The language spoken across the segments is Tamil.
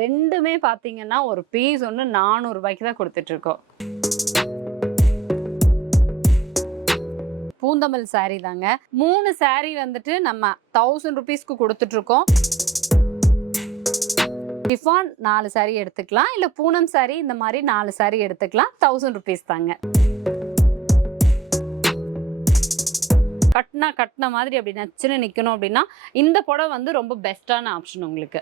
ரெண்டுமே பார்த்தீங்கன்னா ஒரு பீஸ் ஒன்று 400 ரூபாய்க்கு தான் கொடுத்துட்ருக்கோம். பூந்தமல் சாரீ தாங்க. 3 சாரீ வந்துட்டு நம்ம 1000 ருபீஸ்க்கு கொடுத்துட்ருக்கோம். டிஃபான் 4 சாரீ எடுத்துக்கலாம், இல்லை பூனம் சாரீ இந்த மாதிரி 4 சாரீ எடுத்துக்கலாம். 1000 ருபீஸ் தாங்க. கட்டின மாதிரி அப்படி நச்சுன்னு நிற்கணும் அப்படின்னா இந்த புடவை வந்து ரொம்ப பெஸ்ட்டான ஆப்ஷன் உங்களுக்கு.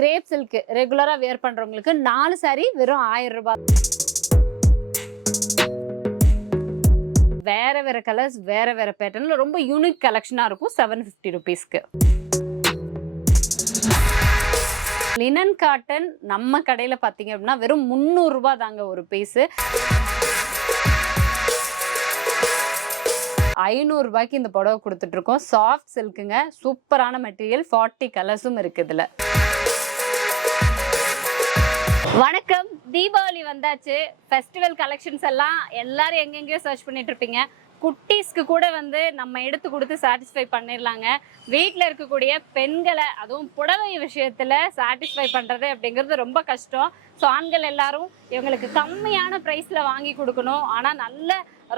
கிரேப் சில்க் ரெகுலராக வேர் பண்ணுறவங்களுக்கு 4 சாரீ வெறும் 1000 ரூபாய். வேற வேற கலர்ஸ் வேற வேற பேட்டர்ன்ல ரொம்ப யூனிக் கலெக்ஷனாக இருக்கும். 750 ருபீஸ்க்கு. லினன் காட்டன் நம்ம கடையில் பார்த்தீங்க அப்படின்னா வெறும் 300 ரூபாய் தாங்க ஒரு பீஸு. 500 ரூபாய்க்கு இந்த புடவை கொடுத்துட்டு இருக்கோம். சாஃப்ட் சில்க்குங்க, சூப்பரான மெட்டீரியல், 40 கலர்ஸும் இருக்கு இதுல. வணக்கம், தீபாவளி வந்தாச்சு. ஃபெஸ்டிவல் கலெக்ஷன்ஸ் எல்லாம் எல்லாரும் எங்கெங்கேயோ சர்ச் பண்ணிட்டு இருப்பீங்க. குட்டீஸ்க்கு கூட வந்து நம்ம எடுத்து கொடுத்து சாட்டிஸ்ஃபை பண்ணிடலாங்க. வீட்டில் இருக்கக்கூடிய பெண்களை அதுவும் புடவை விஷயத்தில் சாட்டிஸ்ஃபை பண்ணுறது அப்படிங்கிறது ரொம்ப கஷ்டம். ஸோ ஆண்கள் எல்லாரும் இவங்களுக்கு கம்மியான ப்ரைஸில் வாங்கி கொடுக்கணும், ஆனால் நல்ல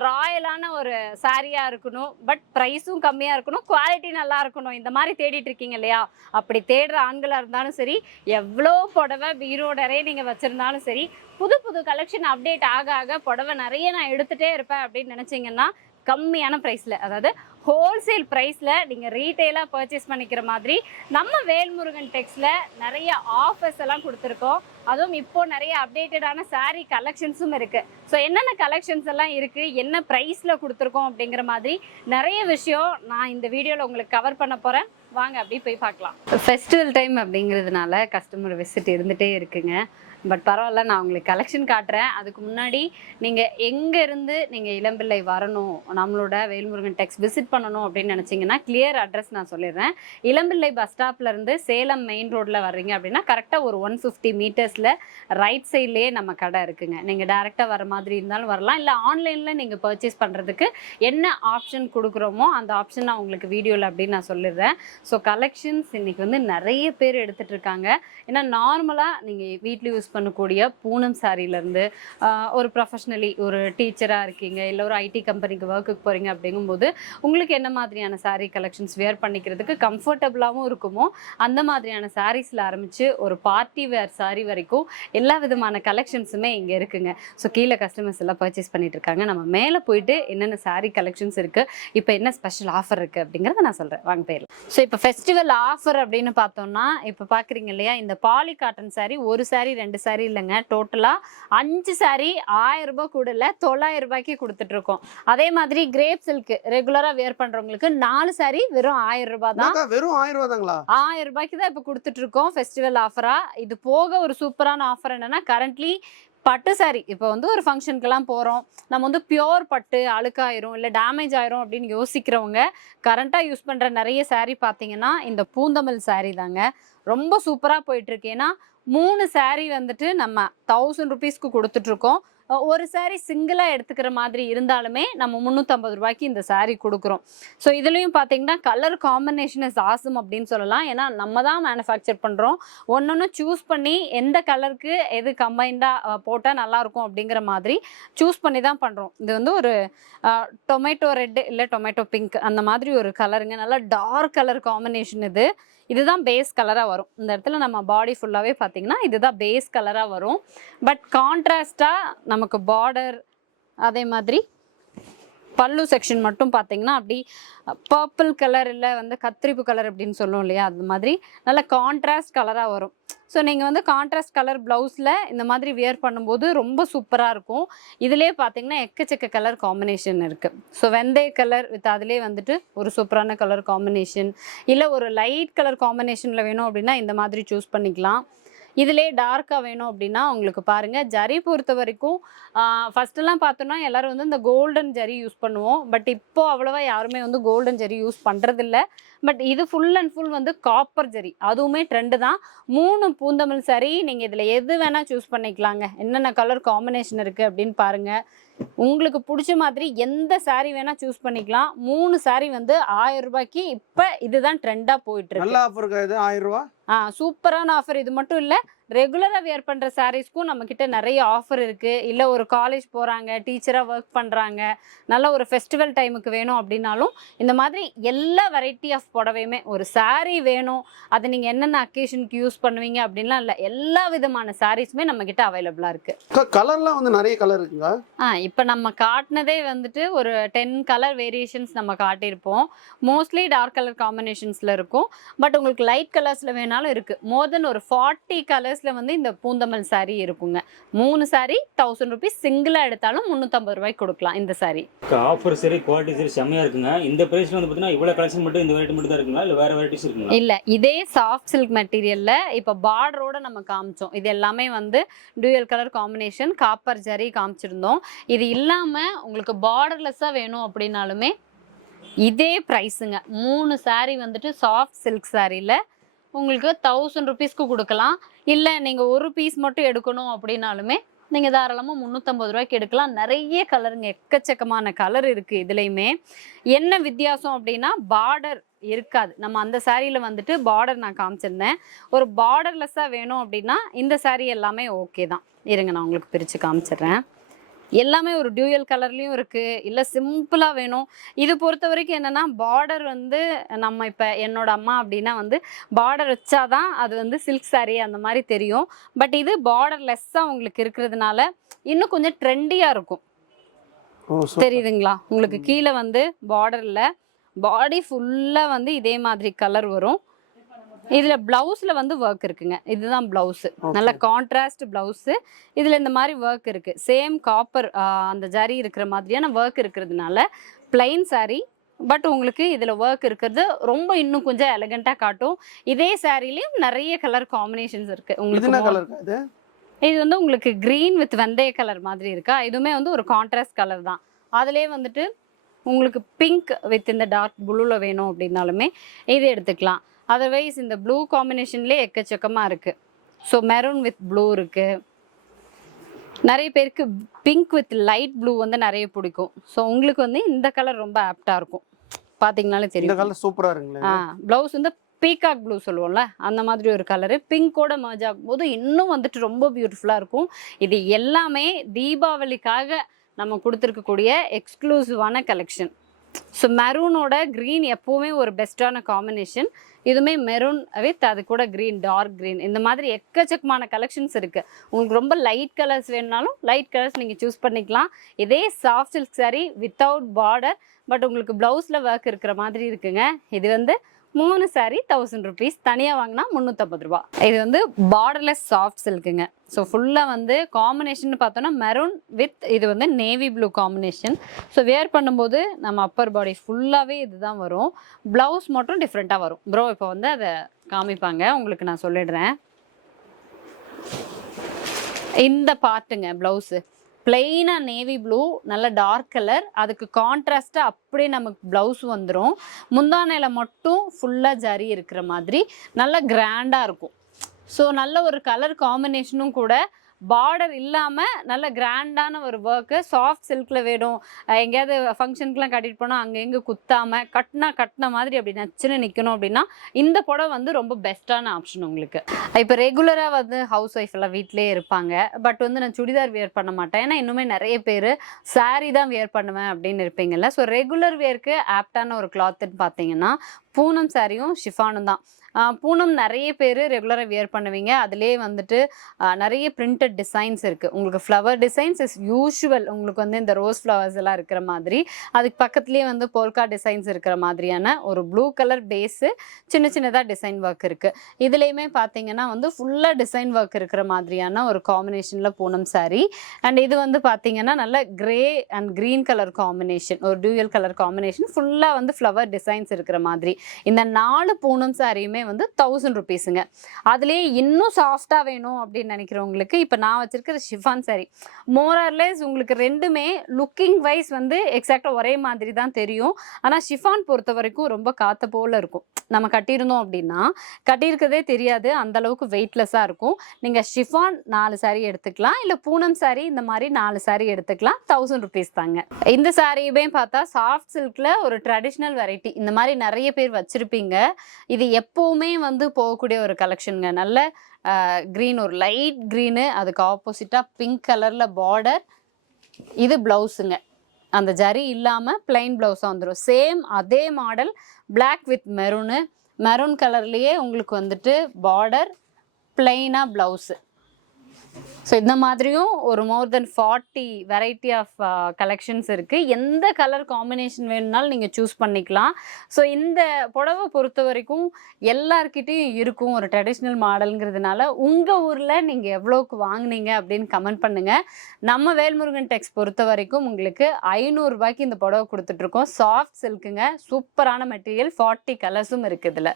ராயலான ஒரு சாரியாக இருக்கணும், பட் ப்ரைஸும் கம்மியாக இருக்கணும், குவாலிட்டி நல்லா இருக்கணும், இந்த மாதிரி தேடிட்டு இருக்கீங்க இல்லையா? அப்படி தேடுற ஆண்களாக இருந்தாலும் சரி, எவ்வளோ புடவை பீரோ நிறைய நீங்கள் வச்சுருந்தாலும் சரி, புது புது கலெக்ஷன் அப்டேட் ஆக ஆக புடவை நிறைய நான் எடுத்துகிட்டே இருப்பேன் அப்படின்னு நினச்சிங்கன்னா கம்மியான ப்ரைஸில், அதாவது ஹோல்சேல் ப்ரைஸில் நீங்கள் ரீட்டெயிலாக பர்ச்சேஸ் பண்ணிக்கிற மாதிரி நம்ம வேல்முருகன் டெக்ஸில் நிறைய ஆஃபர்ஸ் எல்லாம் கொடுத்துருக்கோம். அதுவும் இப்போது நிறைய அப்டேட்டடான சாரீ கலெக்ஷன்ஸும் இருக்குது. ஸோ என்னென்ன கலெக்ஷன்ஸ் எல்லாம் இருக்குது, என்ன ப்ரைஸில் கொடுத்துருக்கோம் அப்படிங்கிற மாதிரி நிறைய விஷயம் நான் இந்த வீடியோவில் உங்களுக்கு கவர் பண்ண போகிறேன். வாங்க அப்படி போய் பார்க்கலாம். ஃபெஸ்டிவல் டைம் அப்படிங்கிறதுனால கஸ்டமர் விசிட் இருந்துகிட்டே இருக்குங்க. பட் பரவாயில்ல, நான் உங்களுக்கு கலெக்ஷன் காட்டுறேன். அதுக்கு முன்னாடி நீங்கள் எங்கேருந்து நீங்கள் இளம்பிள்ளை வரணும், நம்மளோட வேல்முருகன் டெக்ஸ் விசிட் பண்ணணும் அப்படின்னு நினச்சிங்கன்னா கிளியர் அட்ரஸ் நான் சொல்லிடுறேன். இளம்பிள்ளை பஸ் ஸ்டாப்லேருந்து சேலம் மெயின் ரோட்டில் வர்றீங்க அப்படின்னா கரெக்டாக ஒரு 150 மீட்டர்ஸில் ரைட் சைட்லேயே நம்ம கடை இருக்குங்க. நீங்கள் டேரெக்டாக வர மாதிரி இருந்தாலும் வரலாம், இல்லை ஆன்லைனில் நீங்கள் பர்ச்சேஸ் பண்ணுறதுக்கு என்ன ஆப்ஷன் கொடுக்குறோமோ அந்த ஆப்ஷன் நான் உங்களுக்கு வீடியோவில் அப்படின்னு நான் சொல்லிடுறேன். ஸோ கலெக்ஷன்ஸ் இன்றைக்கி வந்து நிறைய பேர் எடுத்துகிட்டு இருக்காங்க. ஏன்னா நார்மலாக நீங்கள் வீட்டில் யூஸ் பண்ணக்கூடிய பூனம் சாரியிலேருந்து ஒரு ப்ரொஃபஷ்னலி ஒரு டீச்சராக இருக்கீங்க, இல்லை ஒரு ஐடி கம்பெனிக்கு ஒர்க்குக்கு போகிறீங்க அப்படிங்கும்போது உங்களுக்கு என்ன மாதிரியான சாரீ கலெக்ஷன்ஸ் வேர் பண்ணிக்கிறதுக்கு கம்ஃபர்டபுளாகவும் இருக்குமோ அந்த மாதிரியான சாரீஸில் ஆரம்பித்து ஒரு பார்ட்டி வேர் சாரீ வரைக்கும் எல்லா விதமான கலெக்ஷன்ஸுமே இங்கே இருக்குங்க. ஸோ கீழே கஸ்டமர்ஸ் எல்லாம் பர்ச்சேஸ் பண்ணிட்டு இருக்காங்க. நம்ம மேலே போயிட்டு என்னென்ன சாரீ கலெக்ஷன்ஸ் இருக்குது, இப்போ என்ன ஸ்பெஷல் ஆஃபர் இருக்குது அப்படிங்கிறத நான் சொல்கிறேன். வாங்க போயிடலாம். ஸோ இப்போ ஃபெஸ்டிவல் ஆஃபர் அப்படின்னு பார்த்தோம்னா இப்போ பார்க்குறீங்க இல்லையா, இந்த பாலி காட்டன் சாரீ ஒரு சாரீ 2 சாரீ இல்லைங்க, டோட்டலாக 5 சாரீ 1000 ரூபாய் கூட இல்லை 900 ரூபாய்க்கு கொடுத்துட்ருக்கோம். அதே மாதிரி கிரேப் சில்க் ரெகுலராக வேர் பண்ணுறவங்களுக்கு 4 சாரீ வெறும் 1000 ரூபாய் தான். வெறும் 1000 ரூபாய் தாங்களா? 1000 ரூபாய்க்கு தான் இப்போ கொடுத்துட்ருக்கோம் ஃபெஸ்டிவல் ஆஃபராக. இது போக ஒரு சூப்பரான ஆஃபர் என்னென்னா, கரண்ட்லி பட்டு சாரி இப்போ வந்து ஒரு ஃபங்க்ஷனுக்கெல்லாம் போகிறோம், நம்ம வந்து பியோர் பட்டு அழுக்காயிரும் இல்லை டேமேஜ் ஆயிரும் அப்படின்னு யோசிக்கிறவங்க கரண்ட்டாக யூஸ் பண்ணுற நிறைய சாரீ பார்த்தீங்கன்னா இந்த பூந்தமல் சாரீ தாங்க. ரொம்ப சூப்பராக போயிட்டுருக்கு. ஏன்னா 3 சாரீ வந்துட்டு நம்ம 1000 ருபீஸ்க்கு கொடுத்துட்ருக்கோம். ஒரு சாரீ சிங்கிளாக எடுத்துக்கிற மாதிரி இருந்தாலுமே நம்ம 350 ரூபாய்க்கு இந்த சாரீ கொடுக்குறோம். ஸோ இதுலேயும் பார்த்தீங்கன்னா கலர் காம்பினேஷன் இஸ் ஆசம் அப்படின்னு சொல்லலாம். ஏன்னா நம்ம தான் மேனுஃபேக்சர் பண்ணுறோம். ஒன்று சூஸ் பண்ணி எந்த கலருக்கு எது கம்பைண்டாக போட்டால் நல்லாயிருக்கும் அப்படிங்கிற மாதிரி சூஸ் பண்ணி தான் பண்ணுறோம். இது வந்து ஒரு டொமேட்டோ ரெட் இல்லை டொமேட்டோ பிங்க் அந்த மாதிரி ஒரு கலருங்க. நல்லா டார்க் கலர் காம்பினேஷன் இதுதான் பேஸ் கலராக வரும். இந்த இடத்துல நம்ம பாடி ஃபுல்லாகவே பார்த்தீங்கன்னா இதுதான் பேஸ் கலராக வரும். பட் கான்ட்ராஸ்டாக நமக்கு பார்டர் அதே மாதிரி பல்லு செக்ஷன் மட்டும் பார்த்தீங்கன்னா அப்படி பர்பிள் கலர் இல்லை வந்து கத்திரிப்பு கலர் அப்படின்னு சொல்லுவோம் இல்லையா, அது மாதிரி நல்ல கான்ட்ராஸ்ட் கலராக வரும். ஸோ நீங்கள் வந்து கான்ட்ராஸ்ட் கலர் ப்ளவுஸில் இந்த மாதிரி வியர் பண்ணும்போது ரொம்ப சூப்பராக இருக்கும். இதிலே பார்த்தீங்கன்னா எக்கச்சக்க கலர் காம்பினேஷன் இருக்குது. ஸோ வெந்தய கலர் வித் அதிலே வந்துட்டு ஒரு சூப்பரான கலர் காம்பினேஷன், இல்லை ஒரு லைட் கலர் காம்பினேஷனில் வேணும் அப்படின்னா இந்த மாதிரி சூஸ் பண்ணிக்கலாம். இதிலே டார்க்காக வேணும் அப்படின்னா உங்களுக்கு பாருங்கள், ஜரி பொறுத்த வரைக்கும் ஃபஸ்ட்டெல்லாம் பார்த்தோன்னா எல்லோரும் வந்து இந்த கோல்டன் ஜரி யூஸ் பண்ணுவோம். பட் இப்போது அவ்வளோவா யாருமே வந்து கோல்டன் ஜரி யூஸ் பண்ணுறதில்ல. பட் இது ஃபுல் அண்ட் ஃபுல் வந்து காப்பர் ஜரி, அதுவுமே ட்ரெண்டு தான். 3 பூந்தமிழ் சாரி நீங்கள் இதில் எது வேணால் சூஸ் பண்ணிக்கலாங்க. என்னென்ன கலர் காம்பினேஷன் இருக்குது அப்படின்னு பாருங்கள். உங்களுக்கு பிடிச்ச மாதிரி எந்த saree வேணா சூஸ் பண்ணிக்கலாம். 3 saree வந்து 1000 ரூபாய்க்கு இப்ப இதுதான் ட்ரெண்டா போயிட்டு இருக்கு. நல்ல ஆஃபர் இது 1000 ரூபாய். சூப்பரான ஆஃபர். இது மட்டும் இல்ல, ரெகுலரா வியர் பண்ற சாரீஸ்க்கும் நம்ம கிட்ட நிறைய ஆஃபர் இருக்கு. இல்ல ஒரு காலேஜ் போறாங்க, டீச்சரா ஒர்க் பண்றாங்க, நல்ல ஒரு ஃபெஸ்டிவல் டைமுக்கு வேணும் அப்படின்னாலும் இந்த மாதிரி எல்லா வெரைட்டி ஆஃப் புடவையுமே, ஒரு saree வேணும் அதை நீங்க என்னென்ன அக்கேஷனுக்கு யூஸ் பண்ணுவீங்க அப்படின்லாம் இல்ல, எல்லா விதமான சாரீஸுமே நம்ம கிட்ட அவைலபிளா இருக்கு. கலர்லாம் வந்து நிறைய கலர் இருக்குங்க. இப்போ நம்ம காட்டினதே வந்துட்டு ஒரு 10 கலர் வேரியேஷன்ஸ் நம்ம காட்டியிருப்போம். மோஸ்ட்லி டார்க் கலர் காம்பினேஷன்ஸ்ல இருக்கும். பட் உங்களுக்கு லைட் கலர்ஸ்ல வேணாலும் இருக்கு. மோர் தென் ஒரு 40 கலர்ஸ்ல வந்து இந்த பூந்தமல் saree இருக்குங்க. 3 saree 1000 rupees, சிங்கிளா எடுத்தாலும் 350 ரூபாய்க்கு கொடுக்கலாம் இந்த saree. ஆஃபர் சரி, குவாலிட்டி சரி செம்மையா இருக்குங்க. இந்த பிரைஸ்ல வந்து பாத்தீங்கன்னா இவ்வளவு கலெக்ஷன் மட்டும் இந்த வெரைட்டி மட்டும் தான் இருக்குங்களா இல்ல வேற வெரைட்டிஸ் இருக்குங்களா? இல்ல, இதே சாஃப்ட் சில்க் மெட்டீரியல்ல இப்ப பார்டரோட நம்ம காமிச்சோம். இது எல்லாமே வந்து dual colour combination, copper zari காமிச்சிருந்தோம். இது இல்லாம உங்களுக்கு பார்டர்லெஸ்ஸா வேணும் அப்படின்னாலுமே இதே பிரைஸுங்க. 3 saree வந்துட்டு சாஃப்ட் சில்க் சாரியில உங்களுக்கு 1000 rupeesக்கு கொடுக்கலாம். இல்லை நீங்கள் ஒரு பீஸ் மட்டும் எடுக்கணும் அப்படின்னாலுமே நீங்கள் தாராளமாக 350 ரூபாய்க்கு எடுக்கலாம். நிறைய கலருங்க, எக்கச்சக்கமான கலர் இருக்குது இதுலேயுமே. என்ன வித்தியாசம் அப்படின்னா பார்டர் இருக்காது. நம்ம அந்த சாரியில் வந்துட்டு பார்டர் நான் காமிச்சிருந்தேன். ஒரு பார்டர்லெஸ்ஸாக வேணும் அப்படின்னா இந்த சாரீ எல்லாமே ஓகே தான். இருங்க நான் உங்களுக்கு பிரித்து காமிச்சிடுறேன். எல்லாமே ஒரு டியூயல் கலர்லேயும் இருக்குது. இல்லை சிம்பிளாக வேணும். இது பொறுத்த வரைக்கும் என்னென்னா பார்டர் வந்து நம்ம இப்போ என்னோட அம்மா அப்படின்னா வந்து பார்டர் வச்சாதான் அது வந்து சில்க் saree அந்த மாதிரி தெரியும். பட் இது பார்டர்லெஸ்ஸாக உங்களுக்கு இருக்கிறதுனால இன்னும் கொஞ்சம் ட்ரெண்டியாக இருக்கும். தெரியுதுங்களா உங்களுக்கு? கீழே வந்து பார்டரில் பாடி ஃபுல்லாக வந்து இதே மாதிரி கலர் வரும். இதுல பிளவுஸ்ல வந்து ஒர்க் இருக்குங்க. இதுதான் பிளவுஸ், நல்ல கான்ட்ராஸ்ட் பிளவுஸ். இதுல இந்த மாதிரி ஒர்க் இருக்கு. சேம் காப்பர் அந்த ஜரி இருக்கிற மாதிரியான ஒர்க் இருக்கிறதுனால பிளைன் saree. பட் உங்களுக்கு இதுல ஒர்க் இருக்கிறது ரொம்ப இன்னும் கொஞ்சம் எலகண்டா காட்டும். இதே சாரிலையும் நிறைய கலர் காம்பினேஷன்ஸ் இருக்கு. உங்களுக்கு இது வந்து உங்களுக்கு கிரீன் வித் வெந்தய கலர் மாதிரி இருக்கா. இதுவுமே வந்து ஒரு கான்ட்ராஸ்ட் கலர் தான். அதுலேயே வந்துட்டு உங்களுக்கு பிங்க் வித் இந்த டார்க் ப்ளூல வேணும் அப்படின்னாலுமே இது எடுத்துக்கலாம். அதர்வைஸ் இந்த ப்ளூ காம்பினேஷன்லேயே எக்கச்சக்கமாக இருக்குது. ஸோ மெரூன் வித் ப்ளூ இருக்குது. நிறைய பேருக்கு பிங்க் வித் லைட் ப்ளூ வந்து நிறைய பிடிக்கும். ஸோ உங்களுக்கு வந்து இந்த கலர் ரொம்ப ஆப்டாக இருக்கும். பார்த்தீங்கனாலே தெரியும். இந்த கலர் சூப்பராக இருக்குங்களா. ப்ளவுஸ் வந்து பீகாக் ப்ளூ சொல்லுவோம்ல, அந்த மாதிரி ஒரு கலரு பிங்கோட மர்ஜ் ஆகும்போது இன்னும் வந்துட்டு ரொம்ப பியூட்டிஃபுல்லாக இருக்கும். இது எல்லாமே தீபாவளிக்காக நம்ம கொடுத்துருக்கக்கூடிய எக்ஸ்க்ளூசிவான கலெக்ஷன். ஸோ மெரூனோட க்ரீன் எப்போவுமே ஒரு பெஸ்ட்டான காம்பினேஷன். இதுவுமே மெரூன் வித் அது கூட க்ரீன், டார்க் க்ரீன், இந்த மாதிரி எக்கச்சக்கமான கலெக்ஷன்ஸ் இருக்குது. உங்களுக்கு ரொம்ப லைட் கலர்ஸ் வேணுனாலும் லைட் கலர்ஸ் நீங்கள் சூஸ் பண்ணிக்கலாம். இதே soft silk saree without border, but உங்களுக்கு ப்ளவுஸில் ஒர்க் இருக்கிற மாதிரி இருக்குங்க. இது வந்து 3 saree 1000 rupees, தனியாக வாங்கினா 350 ரூபா. இது வந்து பார்டர்லெஸ் சாஃப்ட் சில்க்குங்க. ஸோ ஃபுல்லாக வந்து காம்பினேஷன் பார்த்தோன்னா மெரூன் வித் இது வந்து navy blue combination. So where பண்ணும்போது நம்ம அப்பர் பாடி ஃபுல்லாகவே இதுதான் வரும். ப்ளவுஸ் மட்டும் டிஃப்ரெண்ட்டாக வரும். ப்ரோ இப்போ வந்து அதை காமிப்பாங்க, உங்களுக்கு நான் சொல்லிடுறேன். இந்த பார்ட்டுங்க ப்ளவுஸு பிளெயினாக நேவி ப்ளூ, நல்ல டார்க் கலர். அதுக்கு கான்ட்ராஸ்ட்டாக அப்படியே நமக்கு ப்ளவுஸ் வந்துடும். முந்தானையில் மட்டும் ஃபுல்லாக ஜரி இருக்கிற மாதிரி நல்ல கிராண்டாக இருக்கும். ஸோ நல்ல ஒரு கலர் காம்பினேஷனும் கூட. பார்டர் இல்லாமல் நல்ல கிராண்டான ஒரு ஒர்க்கு. சாஃப்ட் சில்கில் வேணும், எங்கேயாவது ஃபங்க்ஷனுக்குலாம் கட்டிட்டு போனால் அங்கே எங்கே குத்தாமல் கட்டின மாதிரி அப்படி நச்சுன்னு நிற்கணும் அப்படின்னா இந்த புடவை வந்து ரொம்ப பெஸ்ட்டான ஆப்ஷன் உங்களுக்கு. இப்போ ரெகுலராக வந்து ஹவுஸ் ஒய்ஃப் எல்லாம் வீட்டிலே இருப்பாங்க. பட் வந்து நான் சுடிதார் வியர் பண்ண மாட்டேன், ஏன்னா இன்னுமே நிறைய பேர் saree தான் வியர் பண்ணுவேன் அப்படின்னு இருப்பீங்கல்ல. ஸோ ரெகுலர் வியருக்கு ஆப்டான ஒரு கிளாத்துன்னு பார்த்தீங்கன்னா பூனம் சாரியும் ஷிஃபானும் தான். பூனம் நிறைய பேர் ரெகுலராக வியர் பண்ணுவீங்க. அதுலேயே வந்துட்டு நிறைய பிரிண்டட் டிசைன்ஸ் இருக்குது. உங்களுக்கு ஃப்ளவர் டிசைன்ஸ் இஸ் யூஷுவல். உங்களுக்கு வந்து இந்த ரோஸ் ஃப்ளவர்ஸ் எல்லாம் இருக்கிற மாதிரி, அதுக்கு பக்கத்துலேயே வந்து போல்கா டிசைன்ஸ் இருக்கிற மாதிரியான ஒரு ப்ளூ கலர் பேஸு, சின்னதாக டிசைன் ஒர்க் இருக்குது. இதுலேயுமே பார்த்தீங்கன்னா வந்து ஃபுல்லாக டிசைன் ஒர்க் இருக்கிற மாதிரியான ஒரு காம்பினேஷனில் பூனம் saree. அண்ட் இது வந்து பார்த்தீங்கன்னா நல்ல grey and green colour combination, ஒரு டியூயல் கலர் காம்பினேஷன், ஃபுல்லாக வந்து ஃப்ளவர் டிசைன்ஸ் இருக்கிற மாதிரி. இந்த 4 பூனம் சாரியுமே எல்லாமே வந்து 1000 ருபீஸுங்க. அதுலேயே இன்னும் சாஃப்டாக வேணும் அப்படின்னு நினைக்கிறவங்களுக்கு இப்போ நான் வச்சிருக்கிற ஷிஃபான் சாரி மோரார்லெஸ் உங்களுக்கு ரெண்டுமே லுக்கிங் வைஸ் வந்து எக்ஸாக்டாக ஒரே மாதிரி தான் தெரியும். ஆனால் ஷிஃபான் பொறுத்த வரைக்கும் ரொம்ப காற்ற போல் இருக்கும். நம்ம கட்டியிருந்தோம் அப்படின்னா கட்டியிருக்கிறதே தெரியாது, அந்த அளவுக்கு வெயிட்லெஸ்ஸாக இருக்கும். நீங்கள் ஷிஃபான் 4 சாரீ எடுத்துக்கலாம், இல்லை பூனம் சாரீ இந்த மாதிரி 4 சாரீ எடுத்துக்கலாம். 1000 ருபீஸ் தாங்க. இந்த சாரியுமே பார்த்தா சாஃப்ட் சில்கில் ஒரு ட்ரெடிஷ்னல் வெரைட்டி இந்த மாதிரி நிறைய பேர் வச்சுருப்பீங்க. இது எப்போவுமே வந்து போகக்கூடிய ஒரு கலெக்ஷனுங்க. நல்ல க்ரீன், ஒரு லைட் க்ரீனு, அதுக்கு ஆப்போசிட்டாக பிங்க் கலரில் பார்டர். இது ப்ளவுஸுங்க, அந்த ஜரி இல்லாமல் பிளைன் ப்ளவுஸாக வந்துடும். சேம் அதே மாடல் பிளாக் வித் மெரூன் கலர்லேயே உங்களுக்கு வந்துட்டு பார்டர், பிளைனாக ப்ளவுஸு. ஸோ இந்த மாதிரியும் ஒரு மோர் தென் 40 வெரைட்டி ஆஃப் கலெக்ஷன்ஸ் இருக்குது. எந்த கலர் காம்பினேஷன் வேணும்னாலும் நீங்கள் சூஸ் பண்ணிக்கலாம். ஸோ இந்த புடவை பொறுத்த வரைக்கும் எல்லார்கிட்டையும் இருக்கும் ஒரு ட்ரெடிஷ்னல் மாடலுங்கிறதுனால உங்கள் ஊரில் நீங்கள் எவ்வளோக்கு வாங்கினீங்க அப்படின்னு கமெண்ட் பண்ணுங்கள். நம்ம வேல்முருகன் டெக்ஸ் பொறுத்த வரைக்கும் உங்களுக்கு 500 ரூபாய்க்கு இந்த புடவை கொடுத்துட்ருக்கோம். சாஃப்ட் சில்க்குங்க, சூப்பரான மெட்டீரியல், 40 கலர்ஸும் இருக்குது இதில்.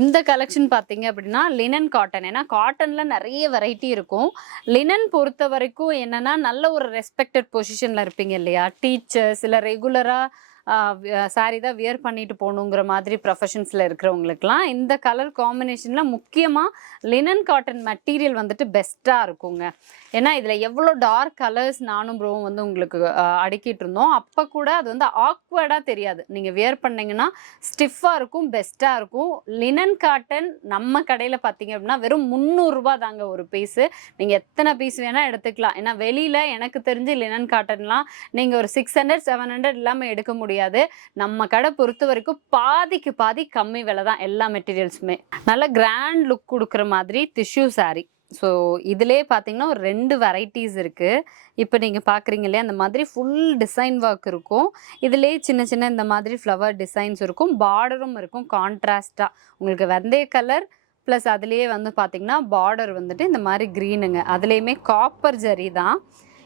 இந்த கலெக்ஷன் பார்த்தீங்க அப்படின்னா லினன் காட்டன். ஏன்னா காட்டனில் நிறைய வெரைட்டி இருக்கும். லினன் பொறுத்த வரைக்கும் என்னன்னா நல்ல ஒரு ரெஸ்பெக்டட் பொசிஷன்ல இருப்பீங்க இல்லையா, டீச்சர்ஸ் இல்லை ரெகுலராக சாரி தான் வியர் பண்ணிட்டு போகணுங்கிற மாதிரி ப்ரொஃபஷன்ஸில் இருக்கிறவங்களுக்குலாம் இந்த கலர் காம்பினேஷனில் முக்கியமாக லினன் காட்டன் மெட்டீரியல் வந்துட்டு பெஸ்ட்டாக இருக்குங்க. ஏன்னா இதில் எவ்வளோ டார்க் கலர்ஸ் நானும் ப்ரோவும் வந்து உங்களுக்கு அடுக்கிட்டு இருந்தோம். அப்போ கூட அது வந்து ஆக்வர்டாக தெரியாது. நீங்கள் வியர் பண்ணிங்கன்னா ஸ்டிஃபாக இருக்கும், பெஸ்ட்டாக இருக்கும். லினன் காட்டன் நம்ம கடையில் பார்த்தீங்க அப்படின்னா வெறும் 300 ரூபா தாங்க ஒரு பீஸு. நீங்கள் எத்தனை பீஸ் வேணால் எடுத்துக்கலாம். ஏன்னா வெளியில் எனக்கு தெரிஞ்சு லினன் காட்டன்லாம் நீங்கள் ஒரு 600 700 இல்லாமல் எடுக்க முடியாது. நம்ம கடை பொறுத்த வரைக்கும் பாதிக்கு பாதி கம்மி விலை தான் எல்லா மெட்டீரியல்ஸுமே. நல்ல கிராண்ட் லுக் கொடுக்குற மாதிரி டிஷ்யூ சாரி. ஸோ இதிலே பார்த்தீங்கன்னா ஒரு 2 வெரைட்டிஸ் இருக்குது. இப்போ நீங்கள் பார்க்குறீங்க இல்லையா, அந்த மாதிரி ஃபுல் டிசைன் ஒர்க் இருக்கும். இதிலே சின்ன சின்ன இந்த மாதிரி ஃப்ளவர் டிசைன்ஸ் இருக்கும், பார்டரும் இருக்கும் கான்ட்ராஸ்டாக. உங்களுக்கு வெந்தய கலர் ப்ளஸ் அதுலேயே வந்து பார்த்திங்கன்னா பார்டர் வந்துட்டு இந்த மாதிரி க்ரீனுங்க. அதுலேயுமே காப்பர் ஜரி தான்.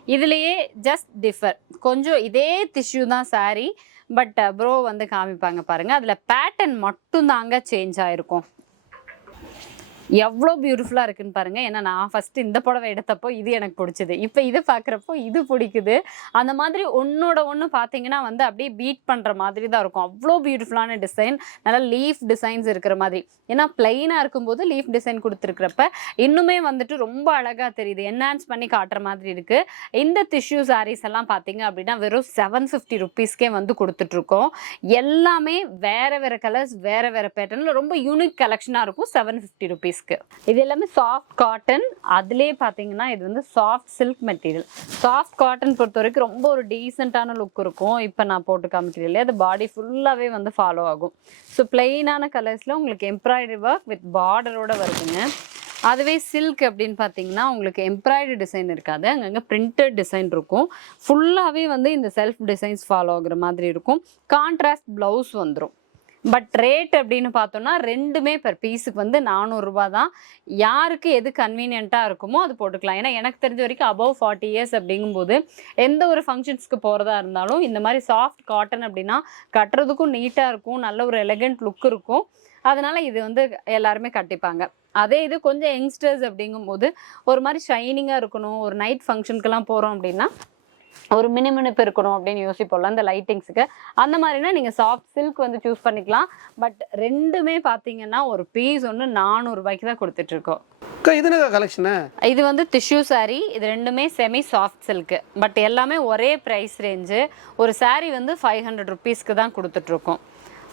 இதுலேயே ஜஸ்ட் டிஃபர் கொஞ்சம் இதே டிஷ்யூ தான் சாரீ, பட் ப்ரோ வந்து காமிப்பாங்க பாருங்கள். அதில் பேட்டர்ன் மட்டும்தாங்க சேஞ்ச் ஆகிருக்கும். எவ்வளோ பியூட்டிஃபுல்லாக இருக்குன்னு பாருங்கள். ஏன்னா நான் ஃபஸ்ட்டு இந்த புடவை எடுத்தப்போ இது எனக்கு பிடிச்சிது, இப்போ இது பார்க்குறப்போ இது பிடிக்குது. அந்த மாதிரி ஒன்றோட ஒன்று பார்த்தீங்கன்னா வந்து அப்படியே பீட் பண்ணுற மாதிரி தான் இருக்கும். அவ்வளோ பியூட்டிஃபுல்லான டிசைன், நல்லா லீஃப் டிசைன்ஸ் இருக்கிற மாதிரி. ஏன்னா பிளைனாக இருக்கும்போது லீஃப் டிசைன் கொடுத்துருக்கிறப்ப இன்னுமே வந்துட்டு ரொம்ப அழகாக தெரியுது, என்ஹான்ஸ் பண்ணி காட்டுற மாதிரி இருக்குது. இந்த டிஷ்யூ சாரீஸ் எல்லாம் பார்த்தீங்க அப்படின்னா வெறும் 750 ருபீஸ்க்கே வந்து கொடுத்துட்ருக்கோம். எல்லாமே வேறு வேறு கலர்ஸ், வேறு வேறு பேட்டர்னில் ரொம்ப யூனிக் கலெக்ஷனாக இருக்கும். 750 ருபீஸ். இது எல்லாமே சாஃப்ட் காட்டன். அதுலேயே பார்த்தீங்கன்னா இது வந்து soft silk material. Soft cotton பொறுத்த வரைக்கும் ரொம்ப ஒரு டீசெண்டான லுக் இருக்கும். இப்போ நான் போட்டு காமிக்கிறேன் இல்லையா, அது பாடி ஃபுல்லாகவே வந்து ஃபாலோ ஆகும். ஸோ பிளெயினான கலர்ஸில் உங்களுக்கு எம்ப்ராய்டரி ஒர்க் வித் பார்டரோட வருதுங்க. அதுவே சில்க் அப்படின்னு பார்த்தீங்கன்னா உங்களுக்கு எம்ப்ராய்டரி டிசைன் இருக்காது, அங்கங்கே பிரிண்டட் டிசைன் இருக்கும். ஃபுல்லாகவே வந்து இந்த செல்ஃப் டிசைன்ஸ் ஃபாலோ ஆகுற மாதிரி இருக்கும். கான்ட்ராஸ்ட் ப்ளவுஸ் வந்துடும். பட் ரேட் அப்படின்னு பார்த்தோன்னா ரெண்டுமே பெர் பீஸுக்கு வந்து 400 ரூபா தான். யாருக்கு எது கன்வீனியண்ட்டாக இருக்குமோ அது போட்டுக்கலாம். ஏன்னா எனக்கு தெரிஞ்ச வரைக்கும் அபவ் 40 இயர்ஸ் அப்படிங்கும்போது எந்த ஒரு ஃபங்க்ஷன்ஸ்க்கு போகிறதா இருந்தாலும் இந்த மாதிரி சாஃப்ட் காட்டன் அப்படின்னா கட்டுறதுக்கும் நீட்டாக இருக்கும், நல்ல ஒரு எலகண்ட் லுக் இருக்கும். அதனால இது வந்து எல்லாருமே கட்டிப்பாங்க. அதே இது கொஞ்சம் யங்ஸ்டர்ஸ் அப்படிங்கும்போது ஒரு மாதிரி ஷைனிங்காக இருக்கணும், ஒரு நைட் ஃபங்க்ஷனுக்கெல்லாம் போகிறோம் அப்படின்னா ஒரு மினுமினுப்பு இருக்கணும் அப்படின்னு யோசிப்போம்ல அந்த லைட்டிங்ஸுக்கு, அந்த மாதிரினா நீங்கள் சாஃப்ட் சில்க் வந்து சூஸ் பண்ணிக்கலாம். பட் ரெண்டுமே பார்த்தீங்கன்னா ஒரு பீஸ் ஒன்று 400 ரூபாய்க்கு தான் கொடுத்துட்ருக்கோம். இது என்ன கலெக்ஷனு? இது வந்து டிஷ்யூ சாரீ. இது ரெண்டுமே செமி சாஃப்ட் சில்க்கு. பட் எல்லாமே ஒரே ப்ரைஸ் ரேஞ்சு. ஒரு சாரீ வந்து 500 ருபீஸ்க்கு தான் கொடுத்துட்ருக்கோம்.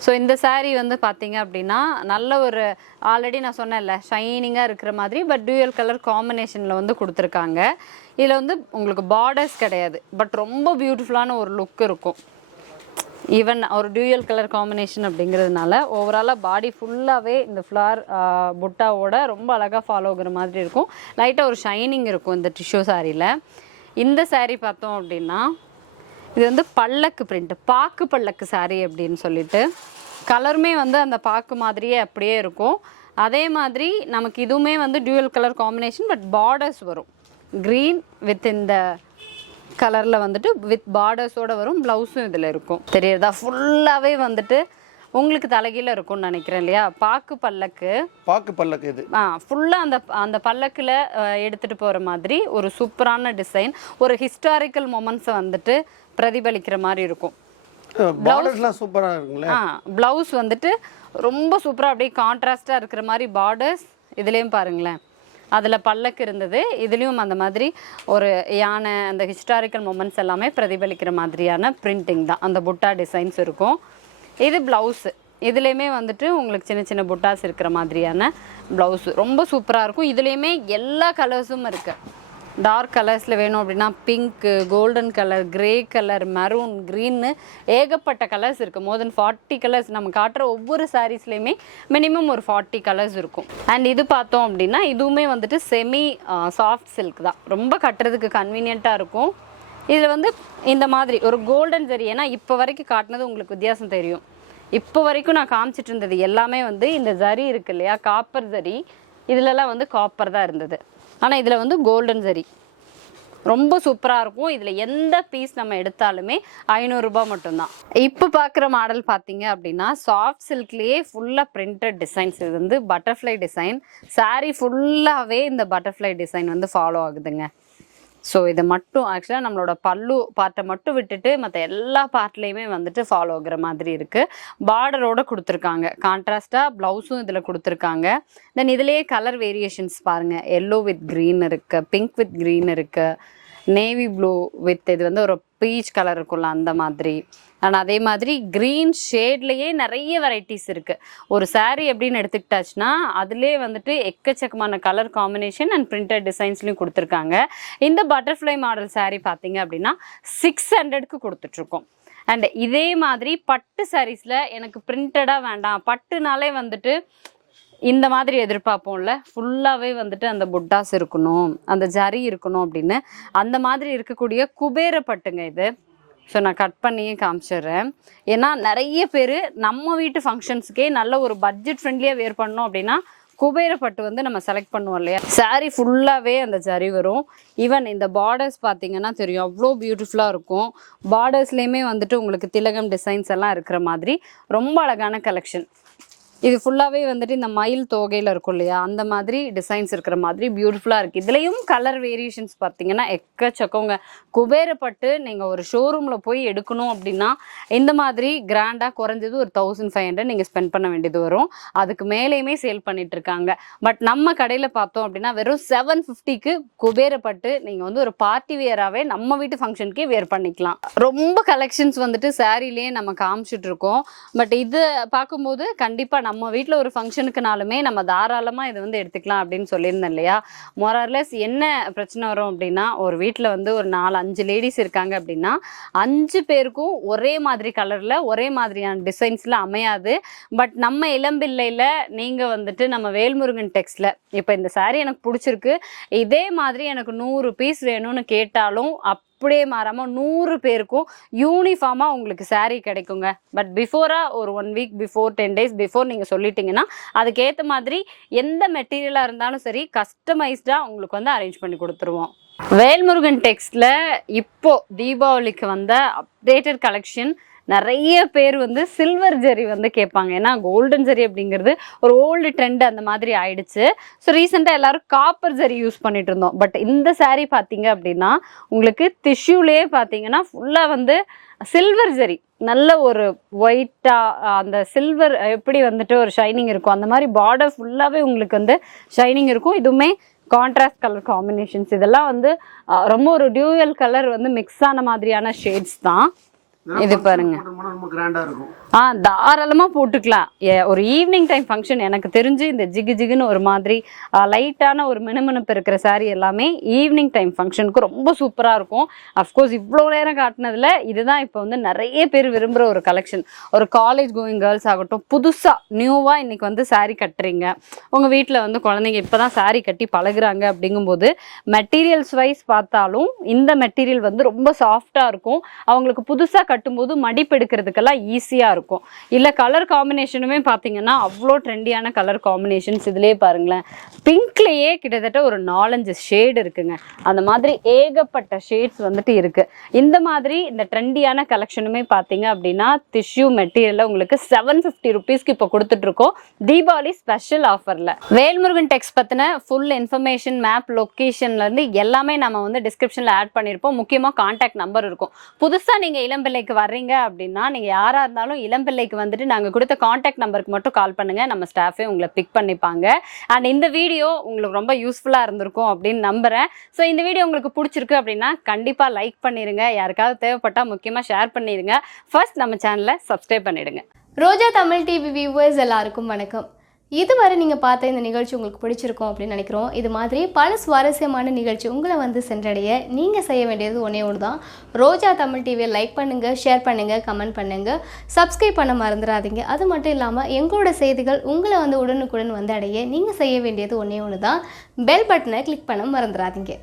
ஸோ இந்த சாரீ வந்து பார்த்தீங்க அப்படின்னா நல்ல ஒரு ஆல்ரெடி நான் சொன்னேன்ல ஷைனிங்காக இருக்கிற மாதிரி பட் டியூயல் கலர் காம்பினேஷனில் வந்து கொடுத்துருக்காங்க. இதில் வந்து உங்களுக்கு பார்டர்ஸ் கிடையாது, பட் ரொம்ப பியூட்டிஃபுல்லான ஒரு லுக் இருக்கும். ஈவன் ஒரு டியூயல் கலர் காம்பினேஷன் அப்படிங்கிறதுனால ஓவராலாக பாடி ஃபுல்லாகவே இந்த ஃப்ளார் புட்டாவோட ரொம்ப அழகாக ஃபாலோ ஆகுற மாதிரி இருக்கும். லைட்டாக ஒரு ஷைனிங் இருக்கும் இந்த டிஷ்யூ சாரியில். இந்த சாரீ பார்த்தோம் அப்படின்னா இது வந்து பல்லக்கு பிரிண்ட், பாக்கு பல்லக்கு சாரீ அப்படின்னு சொல்லிட்டு கலருமே வந்து அந்த பாக்கு மாதிரியே அப்படியே இருக்கும். அதே மாதிரி நமக்கு இதுவுமே வந்து dual colour combination but borders வரும். க்ரீன் வித் இந்த கலரில் வந்துட்டு வித் பார்டர்ஸோடு வரும். ப்ளவுஸும் இதில் இருக்கும். தெரியுதா, ஃபுல்லாகவே வந்துட்டு உங்களுக்கு தலைகீழ இருக்கும்னு நினைக்கிறேன் இல்லையா. பாக்கு பல்லக்கு இது ஃபுல்லாக அந்த பல்லக்கில் எடுத்துகிட்டு போகிற மாதிரி ஒரு சூப்பரான டிசைன். ஒரு ஹிஸ்டாரிக்கல் மொமெண்ட்ஸை வந்துட்டு பிரதிபலிக்கிற மாதிரி இருக்கும். பார்டர்ஸ்லாம் சூப்பராக இருக்குங்களே. ப்ளவுஸ் வந்துட்டு ரொம்ப சூப்பராக அப்படியே கான்ட்ராஸ்டாக இருக்கிற மாதிரி பார்டர்ஸ். இதுலேயும் பாருங்களேன், அதில் பல்லக்கு இருந்தது, இதுலேயும் அந்த மாதிரி ஒரு யானை, அந்த ஹிஸ்டாரிக்கல் மொமெண்ட்ஸ் எல்லாமே பிரதிபலிக்கிற மாதிரியான பிரிண்டிங் தான். அந்த புட்டா டிசைன்ஸ் இருக்கும். இது ப்ளவுஸு, இதுலேயுமே வந்துட்டு உங்களுக்கு சின்ன சின்ன புட்டாஸ் இருக்கிற மாதிரியான ப்ளவுஸு ரொம்ப சூப்பராக இருக்கும். இதுலேயுமே எல்லா கலர்ஸும் இருக்குது. டார்க் கலர்ஸில் வேணும் அப்படின்னா pink, golden colour, grey colour, maroon, க்ரீன்னு ஏகப்பட்ட கலர்ஸ் இருக்குது. More than 40 colours. நம்ம காட்டுற ஒவ்வொரு சாரீஸ்லேயுமே மினிமம் ஒரு 40 கலர்ஸ் இருக்கும். அண்ட் இது பார்த்தோம் அப்படின்னா இதுவுமே வந்துட்டு செமி சாஃப்ட் சில்க் தான். ரொம்ப கட்டுறதுக்கு கன்வீனியண்ட்டாக இருக்கும். இதில் வந்து இந்த மாதிரி ஒரு கோல்டன் ஜரி, ஏன்னா இப்போ வரைக்கும் காட்டினது உங்களுக்கு வித்தியாசம் தெரியும். இப்போ வரைக்கும் நான் காமிச்சிட்டு இருந்தது எல்லாமே வந்து இந்த ஜரி இருக்கு இல்லையா, காப்பர் ஜரி, இதிலலாம் வந்து காப்பர் தான் இருந்தது. ஆனால் இதில் வந்து கோல்டன் ஜரி ரொம்ப சூப்பராக இருக்கும். இதில் எந்த பீஸ் நம்ம எடுத்தாலுமே 500 ரூபாய் மட்டும்தான். இப்போ பார்க்குற மாடல் பார்த்தீங்க அப்படின்னா சாஃப்ட் சில்க்லேயே ஃபுல்லாக பிரிண்டட் டிசைன்ஸ். இது வந்து பட்டர்ஃப்ளை டிசைன். சாரீ ஃபுல்லாகவே இந்த பட்டர்ஃப்ளை டிசைன் வந்து ஃபாலோ ஆகுதுங்க. ஸோ இதை மட்டும் ஆக்சுவலாக நம்மளோட பல்லு பார்ட்டை மட்டும் விட்டுட்டு மற்ற எல்லா பார்ட்லேயுமே வந்துட்டு ஃபாலோ ஆகுற மாதிரி இருக்குது. பார்டரோடு கொடுத்துருக்காங்க. கான்ட்ராஸ்டாக ப்ளவுஸும் இதில் கொடுத்துருக்காங்க. தென் இதுலேயே கலர் வேரியேஷன்ஸ் பாருங்கள். எல்லோ வித் க்ரீன் இருக்குது, பிங்க் வித் க்ரீன் இருக்குது, நேவி ப்ளூ வித் இது வந்து ஒரு பீச் கலர் இருக்கும்ல அந்த மாதிரி. ஆனால் அதே மாதிரி க்ரீன் ஷேட்லேயே நிறைய வெரைட்டிஸ் இருக்குது. ஒரு சாரீ எப்படின்னு எடுத்துக்கிட்டாச்சுன்னா அதிலே வந்துட்டு எக்கச்சக்கமான கலர் காம்பினேஷன் அண்ட் பிரிண்டட் டிசைன்ஸ்லையும் கொடுத்துருக்காங்க. இந்த பட்டர்ஃப்ளை மாடல் சாரீ பார்த்தீங்க அப்படின்னா 600க்கு கொடுத்துட்ருக்கோம். அண்ட் இதே மாதிரி பட்டு சாரீஸில் எனக்கு பிரிண்டடாக வேண்டாம், பட்டுனாலே வந்துட்டு இந்த மாதிரி எதிர்பார்ப்போம்ல, ஃபுல்லாகவே வந்துட்டு அந்த புட்டாஸ் இருக்கணும், அந்த ஜரி இருக்கணும் அப்படின்னு. அந்த மாதிரி இருக்கக்கூடிய குபேர பட்டுங்க இது. ஸோ நான் கட் பண்ணியே காமிச்சிடுறேன். ஏன்னா நிறைய பேர் நம்ம வீட்டு ஃபங்க்ஷன்ஸுக்கே நல்ல ஒரு பட்ஜெட் ஃப்ரெண்ட்லியாக வேர் பண்ணோம் அப்படின்னா குபேர பட்டு வந்து நம்ம செலக்ட் பண்ணுவோம் இல்லையா. சாரீ ஃபுல்லாகவே அந்த ஜரி வரும். ஈவன் இந்த பார்டர்ஸ் பார்த்தீங்கன்னா தெரியும், அவ்வளோ பியூட்டிஃபுல்லாக இருக்கும். பார்டர்ஸ்லேயுமே வந்துட்டு உங்களுக்கு திலகம் டிசைன்ஸ் எல்லாம் இருக்கிற மாதிரி ரொம்ப அழகான கலெக்ஷன். இது ஃபுல்லாகவே வந்துட்டு இந்த மயில் தோகையில் இருக்கும் இல்லையா, அந்த மாதிரி டிசைன்ஸ் இருக்கிற மாதிரி பியூட்டிஃபுல்லாக இருக்குது. இதுலேயும் கலர் வேரியேஷன்ஸ் பார்த்தீங்கன்னா எக்கச்சக்கங்க. குபேரப்பட்டு நீங்கள் ஒரு ஷோரூமில் போய் எடுக்கணும் அப்படின்னா இந்த மாதிரி கிராண்டாக குறைஞ்சது ஒரு 1500 நீங்கள் ஸ்பெண்ட் பண்ண வேண்டியது வரும். அதுக்கு மேலேயுமே சேல் பண்ணிகிட்ருக்காங்க. பட் நம்ம கடையில் பார்த்தோம் அப்படின்னா வெறும் 750க்கு குபேரப்பட்டு நீங்கள் வந்து ஒரு பார்ட்டி வேராகவே நம்ம வீட்டு ஃபங்க்ஷனுக்கே வேர் பண்ணிக்கலாம். ரொம்ப கலெக்ஷன்ஸ் வந்துட்டு சாரீலேயே நம்ம காமிச்சிட்ருக்கோம். பட் இது பார்க்கும்போது கண்டிப்பாக நம்ம வீட்டில் ஒரு ஃபங்க்ஷனுக்குனாலுமே நம்ம தாராளமாக இதை வந்து எடுத்துக்கலாம் அப்படின்னு சொல்லியிருந்தேன் இல்லையா. மொரர்லெஸ் என்ன பிரச்சனை வரும் அப்படின்னா, ஒரு வீட்டில் வந்து ஒரு 4-5 லேடிஸ் இருக்காங்க அப்படின்னா 5 பேருக்கும் ஒரே மாதிரி கலரில் ஒரே மாதிரியான டிசைன்ஸில் அமையாது. பட் நம்ம இளம்பிள்ளையில் நீங்கள் வந்துட்டு நம்ம வேல்முருகன் டெக்ஸ்டில் இப்போ இந்த சாரீ எனக்கு பிடிச்சிருக்கு, இதே மாதிரி எனக்கு 100 பீஸ் வேணும்னு கேட்டாலும் அப்படியே மாறாமல் 100 பேருக்கும் யூனிஃபார்மாக உங்களுக்கு சாரீ கிடைக்குங்க. பட் பிஃபோராக ஒரு 1 வீக் பிஃபோர் 10 டேஸ் பிஃபோர் நீங்கள் சொல்லிட்டீங்கன்னா அதுக்கேற்ற மாதிரி எந்த மெட்டீரியலாக இருந்தாலும் சரி கஸ்டமைஸ்டாக உங்களுக்கு வந்து அரேஞ்ச் பண்ணி கொடுத்துருவோம். வேல்முருகன் டெக்ஸ்டில் இப்போ தீபாவளிக்கு வந்த அப்டேட்டட் கலெக்ஷன். நிறைய பேர் வந்து சில்வர் ஜெரி வந்து கேட்பாங்க. ஏன்னா கோல்டன் ஜெரி அப்படிங்கிறது ஒரு ஓல்டு ட்ரெண்ட் அந்த மாதிரி ஆயிடுச்சு. ஸோ ரீசெண்டாக எல்லாரும் காப்பர் ஜெரி யூஸ் பண்ணிட்டு இருந்தோம். பட் இந்த சாரீ பார்த்தீங்க அப்படின்னா உங்களுக்கு டிஷ்யூலேயே பார்த்தீங்கன்னா ஃபுல்லாக வந்து சில்வர் ஜெரி, நல்ல ஒரு ஒயிட்டாக அந்த சில்வர் எப்படி வந்துட்டு ஒரு ஷைனிங் இருக்கும் அந்த மாதிரி பார்டர் ஃபுல்லாகவே உங்களுக்கு வந்து ஷைனிங் இருக்கும். இதுவுமே கான்ட்ராஸ்ட் கலர் காம்பினேஷன்ஸ். இதெல்லாம் வந்து ரொம்ப ஒரு டியூயல் கலர் வந்து மிக்ஸ் ஆன மாதிரியான ஷேட்ஸ் தான். இது பாருங்க, தாராளமா போட்டுக்கலாம். ஒரு ஈவினிங் டைம் ஃபங்க்ஷன் எனக்கு தெரிஞ்சு இந்த ஜிகு ஜிகுன்னு ஒரு மாதிரி லைட்டான ஒரு மினுமினுப்பு இருக்கிற சாரீ எல்லாமே ஈவினிங் டைம் ஃபங்க்ஷனுக்கு ரொம்ப சூப்பராக இருக்கும். அஃப்கோர்ஸ் இவ்வளோ நேரம் காட்டினதுல இதுதான் இப்போ வந்து நிறைய பேர் விரும்புகிற ஒரு கலெக்ஷன். ஒரு காலேஜ் கோயிங் கேர்ள்ஸ் ஆகட்டும், புதுசாக நியூவாக இன்னைக்கு வந்து சாரீ கட்டுறீங்க, உங்கள் வீட்டில் வந்து குழந்தைங்க இப்போ தான் சாரீ கட்டி பழகுறாங்க அப்படிங்கும்போது மெட்டீரியல்ஸ் வைஸ் பார்த்தாலும் இந்த மெட்டீரியல் வந்து ரொம்ப சாஃப்டாக இருக்கும். அவங்களுக்கு புதுசாக கட்டும்போது மடிப்பு எடுக்கிறதுக்கெல்லாம் ஈஸியாக இருக்கும். இல்லை கலர் காம்பினேஷனுமே பார்த்தீங்கன்னா அவ்வளோ ட்ரெண்டியான கலர் காம்பினேஷன்ஸ். இதுலேயே பாருங்களேன், பிங்க்லேயே கிட்டத்தட்ட ஒரு 4-5 ஷேடு இருக்குங்க. அந்த மாதிரி ஏகப்பட்ட ஷேட்ஸ் வந்துட்டு இருக்குது. இந்த மாதிரி இந்த ட்ரெண்டியான கலெக்ஷனுமே பார்த்தீங்க அப்படின்னா டிஷ்யூ மெட்டீரியலில் உங்களுக்கு 750 ருபீஸ்க்கு இப்போ கொடுத்துட்ருக்கோம் தீபாவளி ஸ்பெஷல் ஆஃபரில். வேல்முருகன் டெக்ஸ் பற்றின ஃபுல் இன்ஃபர்மேஷன், மேப், லொக்கேஷன்லேருந்து எல்லாமே நம்ம வந்து டிஸ்கிரிப்ஷனில் ஆட் பண்ணியிருப்போம். முக்கியமாக கான்டாக்ட் நம்பர் இருக்கும். புதுசாக நீங்கள் இளம்பிள்ளைக்கு வர்றீங்க அப்படின்னா நீங்கள் யாராக இருந்தாலும் இளம்பிள்ளைக்கு வந்துட்டு நாங்கள் கொடுத்த கான்டாக்ட் நம்பருக்கு மட்டும் கால் பண்ணுங்கள், நம்ம ஸ்டாஃபே உங்களை பிக் பண்ணிப்பாங்க. அண்ட் இந்த வீடியோ உங்களுக்கு ரொம்ப யூஸ்ஃபுல்லாக இருந்திருக்கும் அப்படின்னு நம்புகிறேன். ஸோ இந்த வீடியோ உங்களுக்கு பிடிச்சிருக்கு அப்படின்னா கண்டிப்பாக லைக் பண்ணிடுங்க, யாருக்காவது தேவைப்பட்டால் முக்கியமாக ஷேர் பண்ணிடுங்க. ஃபர்ஸ்ட் நம்ம சேனலை சப்ஸ்கிரைப் பண்ணிடுங்க. ரோஜா தமிழ் டிவி வியூவர்ஸ் எல்லாருக்கும் வணக்கம். இதுவரை நீங்கள் பார்த்த இந்த நிகழ்ச்சி உங்களுக்கு பிடிச்சிருக்கும் அப்படின்னு நினைக்கிறோம். இது மாதிரி பல சுவாரஸ்யமான நிகழ்ச்சி உங்களை வந்து சென்றடைய நீங்கள் செய்ய வேண்டியது ஒன்றே ஒன்று தான். ரோஜா தமிழ் டிவியை லைக் பண்ணுங்கள், ஷேர் பண்ணுங்கள், கமெண்ட் பண்ணுங்கள், சப்ஸ்கிரைப் பண்ண மறந்துடாதீங்க. அது மட்டும் இல்லாமல் எங்களோட செய்திகள் உங்களை வந்து உடனுக்குடன் வந்து அடைய நீங்கள் செய்ய வேண்டியது ஒன்றே ஒன்று தான், பெல் பட்டனை கிளிக் பண்ண மறந்துடாதீங்க.